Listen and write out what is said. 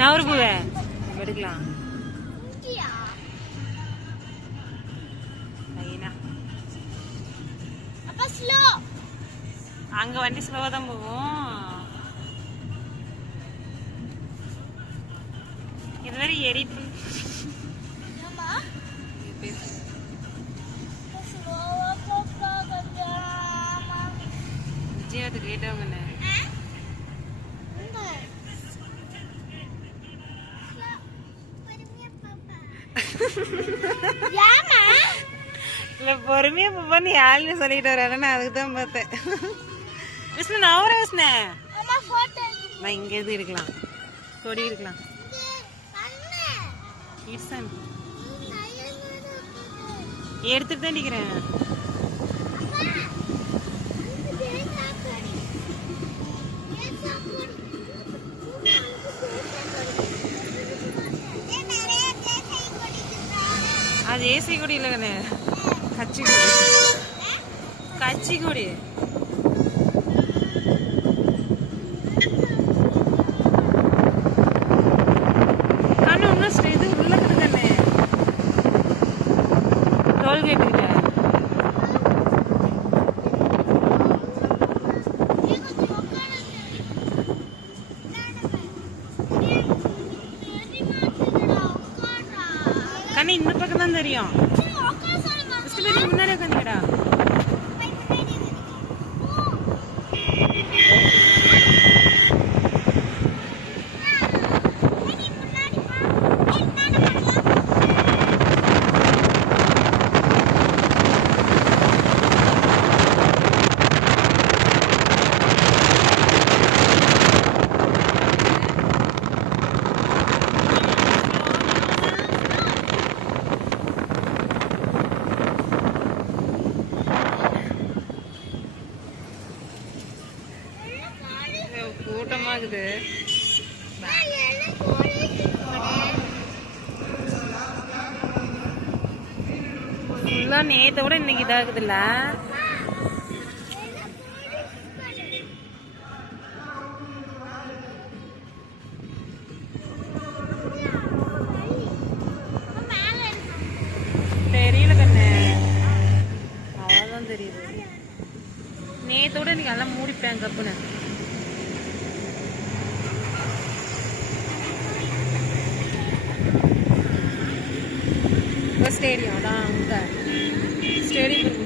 நவரு பூவே எடுக்கலாம். அங்க வண்டி ஸ்லோவா தான் போகும். இது வேற எரிப்பு. விஜயத்துக்கு கேட்டவங்க இல்ல பொறுமையா பாப்பான்னு யாருன்னு சொல்லிட்டு வர. நான் அதுக்கு தான் பார்த்தேன். விஷ்ணு நான் அவரை விஷ்ணு நான் இங்க இருந்து எடுக்கலாம். கொடி எடுக்கலாம். எடுத்துட்டு தான் நிக்கிறேன். அது ஏசி கொடி இல்லை கண்ணே, கச்சி கொடி. கச்சி கொடி கண்ணு ஒன்றும் இது உள்ள கண்ணே. டோல்கேட் இல்லை. கண்ணு இந்த பக்கம் தான் தெரியும். முன்னாடி உட்காந்துக்கடா. கூட்டமாகுது. ஃபுல்லா நேத்தை விட இன்னைக்கு இதாகுதுல்ல. தெரியல கண்ணு, அவ்வளவுதான் தெரியுது. நேத்தோட இன்னைக்கு எல்லாம் மூடிப்பேன் கப்புன்னு. ஸ்டேடியம் தான் அங்கே ஸ்டேடியம்.